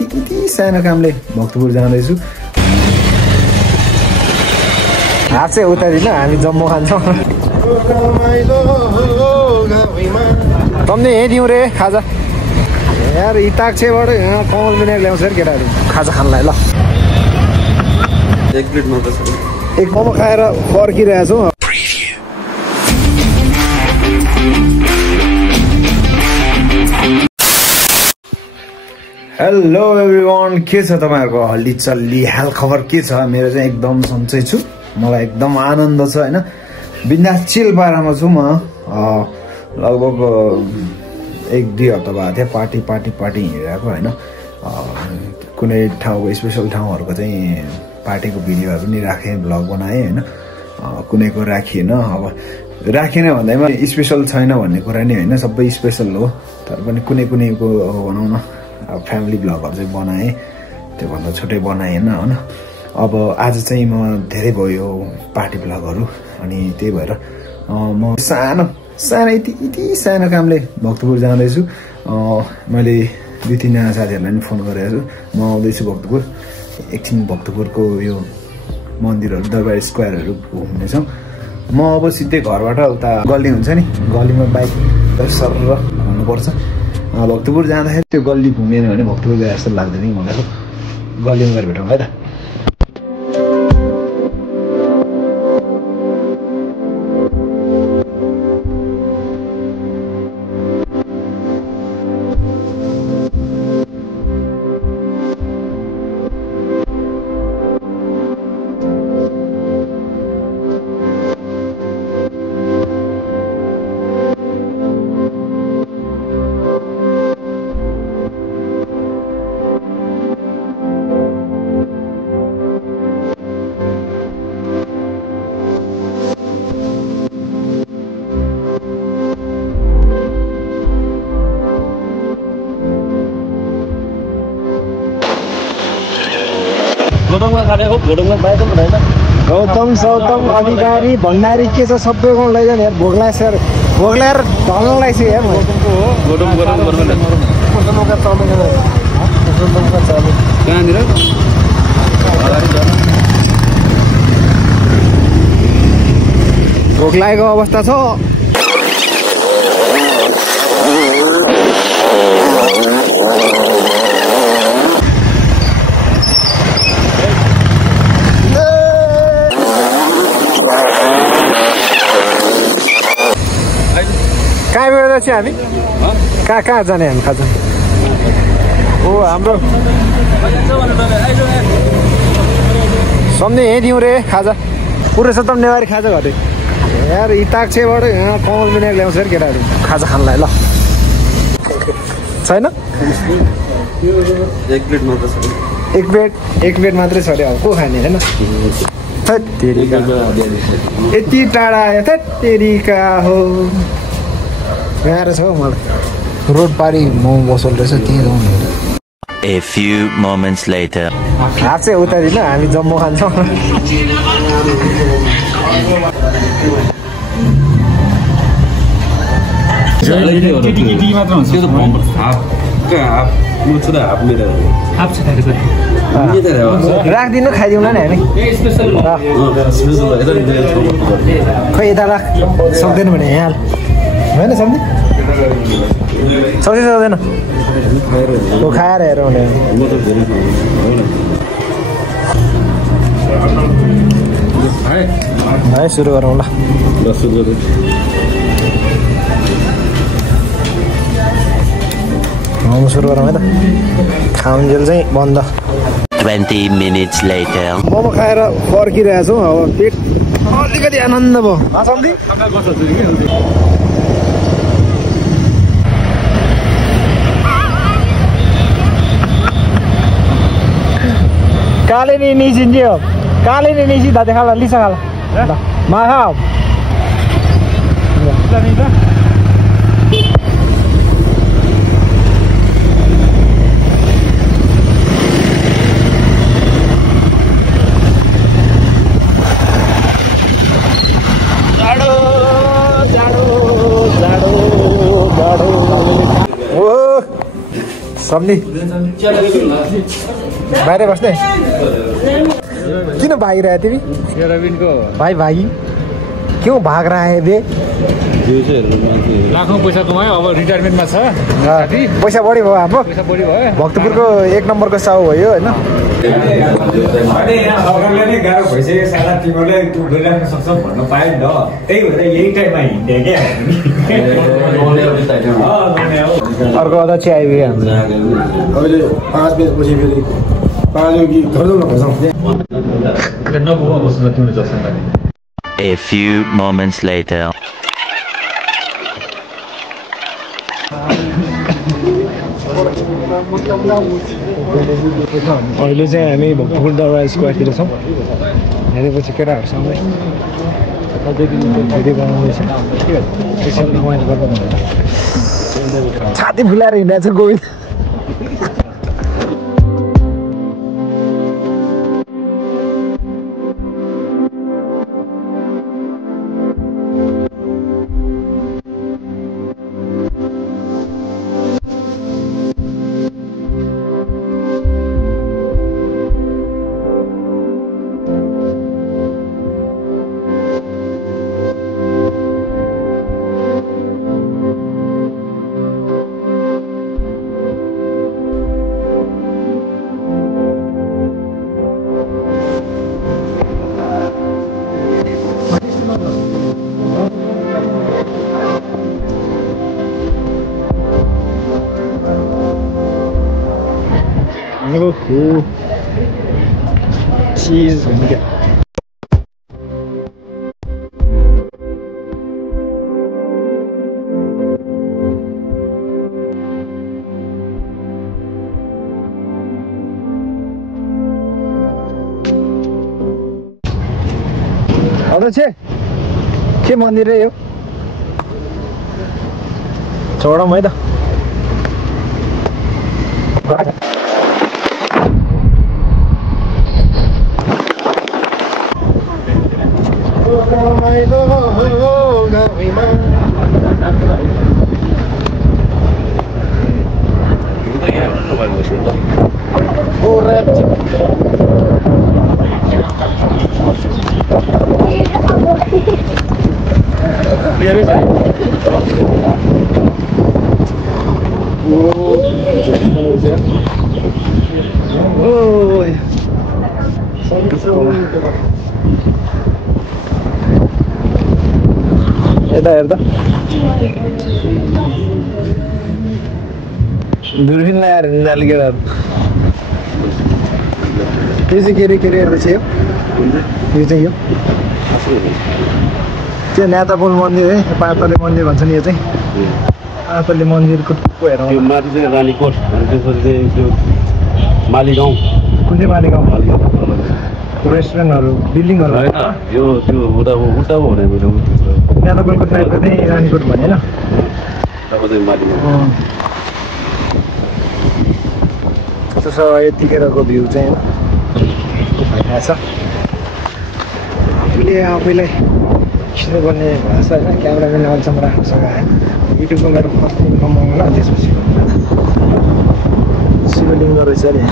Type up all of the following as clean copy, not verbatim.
यति सानो कामले भक्तपुर जाँदैछु। हात चाहिँ उता दिन हामी जम्मू खान्छौँ। तम्ने यहीँ दिउँ रे खाजा यार। इताक्षबाट कमल बिना ल्याउँछ अरे केटाहरू खाजा खानलाई। ल एक मोमो खाएर फर्किरहेछौँ। हेलो एभ्रिवान, के छ तपाईँहरूको हल्ली हाल खबर के छ? मेरो चाहिँ एकदम सन्चै छु, मलाई एकदम आनन्द छ होइन। बिन्दास चिल पारामा छु म। लगभग 1-2 हप्ता भएको थियो पार्टी हिँडिरहेको होइन। कुनै ठाउँको स्पेसल ठाउँहरूको चाहिँ पार्टीको भिडियोहरू पनि राखेँ, भ्लग बनाएँ होइन। कुनैको राखिएन। अब राखेन भन्दैमा स्पेसल छैन भन्ने कुरा नि होइन, सबै स्पेसल हो। तर पनि कुनैको भनौँ न फ्यामिली भ्लगहरू चाहिँ बनाएँ, त्योभन्दा छुट्टै बनाएन होइन। अब आज चाहिँ म धेरै भयो पार्टी भ्लगहरू, अनि त्यही भएर म सानो यति सानो कामले भक्तपुर जाँदैछु। मैले 2-3 साथीहरूलाई पनि फोन गरेको छु, म आउँदैछु भक्तपुर। एकछिन भक्तपुरको यो मन्दिरहरू, दरबार स्क्वायरहरू घुम्नेछौँ। म अब सिधै घरबाट उता गल्ली हुन्छ नि, गल्लीमा बाइक सर घुम्नुपर्छ। भक्तपुर जाँदाखेरि त्यो गल्ली घुमेन भने भक्तपुर गए जस्तो लाग्दैन कि मलाई। गल्लीमा गएर भेटौँ है त। गौतम सौतम अधिकारी भण्डारी के छ सबैको लैजाने यार। भोग्ला सर भोग्लाएर ढल्नलाई छु यार। भोक लागेको अवस्था छ। कहाँ गएर चाहिँ हामी कहाँ जाने हामी खाजा? ओ हाम्रो सम्झे यहीँ दिउँ रे खाजा। पुरुषोत्तम नेवारी खाजा घटे यार। इताक्षबाट कमल बिना ल्याउँछ अरे केटाहरू खाजा खानलाई। ल छैन, एक प्लेट मात्रै छ अरे। अब को खाने होइन? यति टाढा आयो तेरिका हो गाह्रो छ हौ मलाई। रोड पारी मोमो बसल रहेछ त्यहीँ जाउँ। A few moments later. हात चाहिँ उता दिन हामी जम्मू खान्छौँ। राखिदिनु खाइदिउँला नि हामी। खै यता राख, सक्दैन भने यहाँ होइन सम्झి सक्दैन। खाएर हेरौँ भने है सुरु गरौँ ल। मोमो सुरु गरौँ है त। खाउन्जेल चाहिँ बन्द। 20 minutes later. मोमो खाएर फर्किरहेछौँ। अब पेट अलिकति आनन्द भयो। Kali ini nisin dia. Kali ini nisin dah dekala lisa kala. Mahal. Sudah ni dah. सम्झी बाहिर बस्ने किन भागिरहेको तिमी भाइ भागी क्यों भाग रहा है बे लाखौं पैसा कमायो अब रिटायरमेन्टमा छ पैसा बढी भयो हाम्रो पैसा बढी भयो भक्तपुरको 1 नम्बरको साउ भयो होइन गाह्रो भइसक्यो साला तिमीले तँ बोलिराख्न सक्छौ भन्न पायो नि त त्यही भएर यही टाइममा हिँड्ने क्या अर्को अध्यक्ष आइपुग्यो हाम्रो अहिले 5 बजेपछि फेरि 5 बजे घर जाउँ न भन्छौँ A few moments later. अहिले चाहिँ हामी भक्तपुर दरबार स्क्वायरतिर छौँ हेरेपछि केटाहरूसँगै भिडियो बनाउँदैछ त्यसरी रमाइलो गर्नु छाती फुलाएर हिँडेको छ गोविन्द cheese and get के मन्दिर हो छोडौँ है त यता हेर्दा दुर्बिन लगाएर जाली केटाहरू यो चाहिँ के अरे रहेछ यो चाहिँ यो त्यो नेतापोल मन्दिर है पातले मन्दिर भन्छ नि यो चाहिँ पातले मन्दिरको टुप्पो हेरौँ यो माथि चाहिँ रानीकोट अनि त्यसपछि चाहिँ त्यो मालीगाउँ कुन चाहिँ मालीगाउँ रेस्टुरेन्टहरू बिल्डिङहरू होइन यो त्यो उता उता हुने मैले नेतापोलको साइडको चाहिँ रानीकोट भने होइन तब चाहिँ मालीगाउँ त्यसो छ यतिखेरको भ्यू चाहिँ होइन छ आफूले आफैलाई खिच्नुपर्ने भएको छ होइन क्यामेराम्यान अहिलेसम्म राख्न सघायो युट्युबमा गएर फर्स्ट इन्कम आउनु त्यसपछि शिवलिङ्ग रहेछ अरे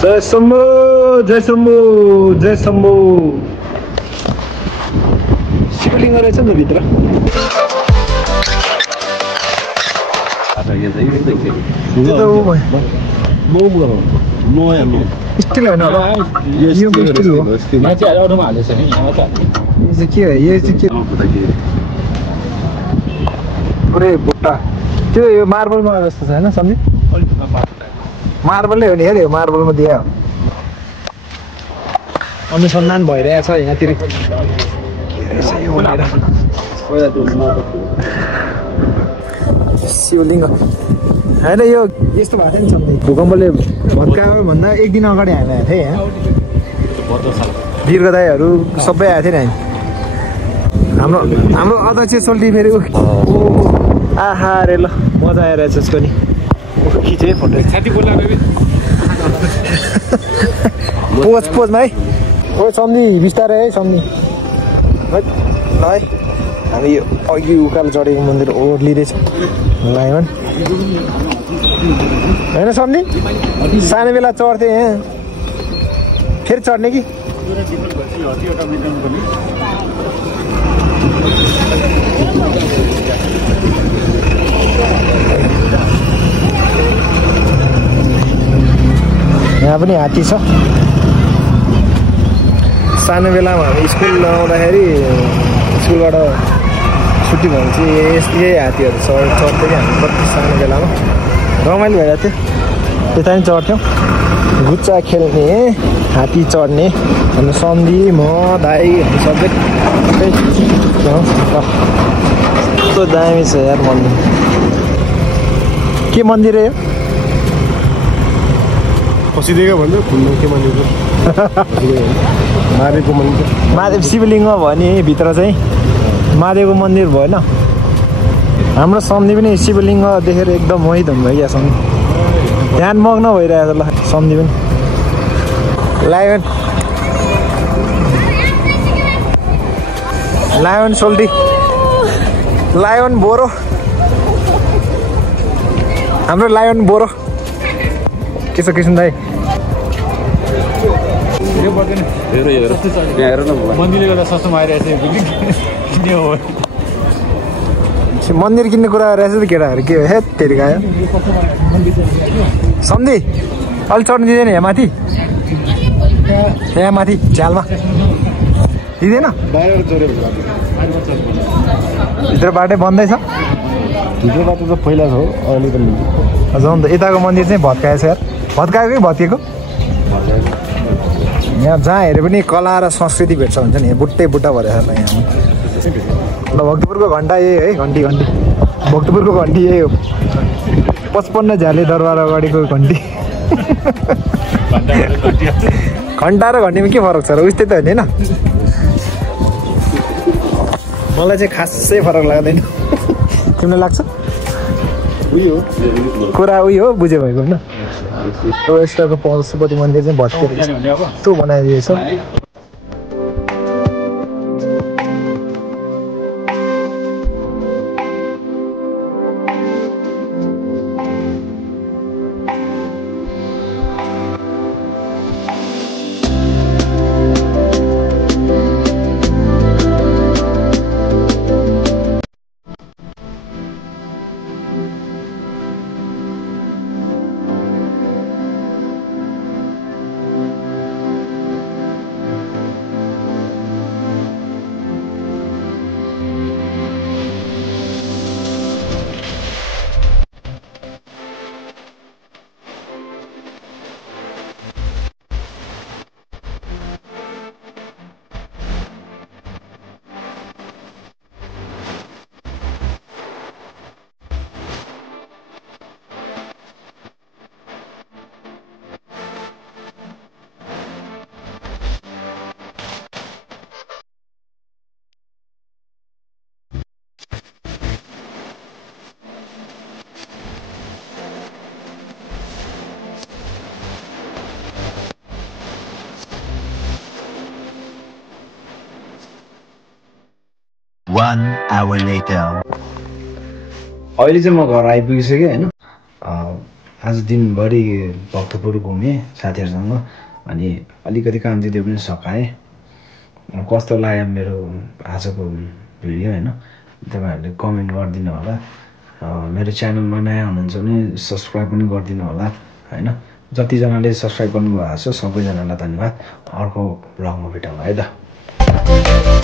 जय शम्भो जय शम्भो जय शम्भो शिवलिङ्ग रहेछ नि त भित्र स्टिल होइन यो स्टिल हो यो चाहिँ के हो यो चाहिँ के पुरै भुट्टा त्यो यो मार्बलमा जस्तो छ होइन सम्झि मार्बलै हो नि हेऱ्यो मार्बलमा दियो अनुसन्धान भइरहेछ यहाँतिर के रहेछ यो भनेर शिवलिङ्ग होइन यो यस्तो भएको थियो नि सम्झि भूकम्पले भत्कायो भन्दा एक दिन अगाडि हामी आएको थियौँ यहाँ वीरको दाईहरू सबै आएको थियो नि हामी हाम्रो अध्यक्ष सोल्टी फेरि आहा रे ल मजा आइरहेछ यसको नि खिचेँ फोटो छाती बोलाएको पोजमा है ओ सम्झी बिस्तारै है सम्झी ल है हामी अघि उकालो चढेको मन्दिर ओर्लिँदैछ लाइवन होइन सम्झि सानो बेला चढ्थेँ यहाँ फेरि चढ्ने कि यहाँ पनि हात्ती छ सानो बेलामा हामी स्कुल आउँदाखेरि स्कुलबाट छुट्टी भयो भने चाहिँ यही हात्तीहरू चढ्थ्यो कि हामी कति सानो बेलामा रमाइलो भइरहेको थियो त्यता पनि चढ्थ्यौँ गुच्चा खेल्ने हात्ती चढ्ने हाम्रो सन्धि म दाई सबै कस्तो दामी छ यार मन्दिर के मन्दिर हो फसिदिएको भन्यो घुम्नु के मन्दिर महादेवको मन्दिर महादेव शिवलिङ्ग भयो नि भित्र चाहिँ महादेवको मन्दिर भएन हाम्रो सम्झि पनि शिवलिङ्ग देखेर एकदम मोहित हुनुभयो क्या सम्झि ध्यान मग्न भइरहेको ल सम्झि पनि लायन सोल्टी लायन बोरो हाम्रो लायन बोरो के छ कृष्ण दाई मन्दिरले गर्दा सस्तोमा आइरहेको छ मन्दिर किन्ने कुरा रहेछ त केटाहरू के हे तेरि गयो सम्झि अलि चढ्नु दिँदैन यहाँ माथि यहाँ माथि झ्यालमा दिँदैन भित्र बाटै बन्दै छ भित्र बाटो त पहिला छ अहिले त झन् त यताको मन्दिर चाहिँ भत्काएछ यार भत्काएको कि भत्किएको यहाँ जहाँ हेरे पनि कला र संस्कृति भेट्छ हुन्छ नि बुट्टै बुट्टा भएर यहाँ ल भक्तपुरको घन्टा यही है घन्टी भक्तपुरको घन्टी यही हो 55 झ्याले दरबार अगाडिको घन्टी घन्टा र घन्टीमा के फरक छ र उस्तै त होइन मलाई चाहिँ खासै फरक लाग्दैन तिमीलाई लाग्छ उयो कुरा उयो हो बुझ्यो भएको होइन यस्तोको पशुपति मन्दिर चाहिँ भत्केर यस्तो बनाइदिएछ One hour later. अहिले चाहिँ म घर आइपुगिसकेँ होइन आज दिनभरि भक्तपुर घुमेँ साथीहरूसँग अनि अलिकति काम थियो त्यो पनि सकाएँ कस्तो लाग्यो मेरो आजको भिडियो होइन तपाईँहरूले कमेन्ट गरिदिनु होला मेरो च्यानलमा नयाँ हुनुहुन्छ भने सब्सक्राइब पनि गरिदिनु होला होइन जतिजनाले सब्सक्राइब गर्नुभएको छ सबैजनालाई धन्यवाद अर्को भ्लगमा भेटौँ है त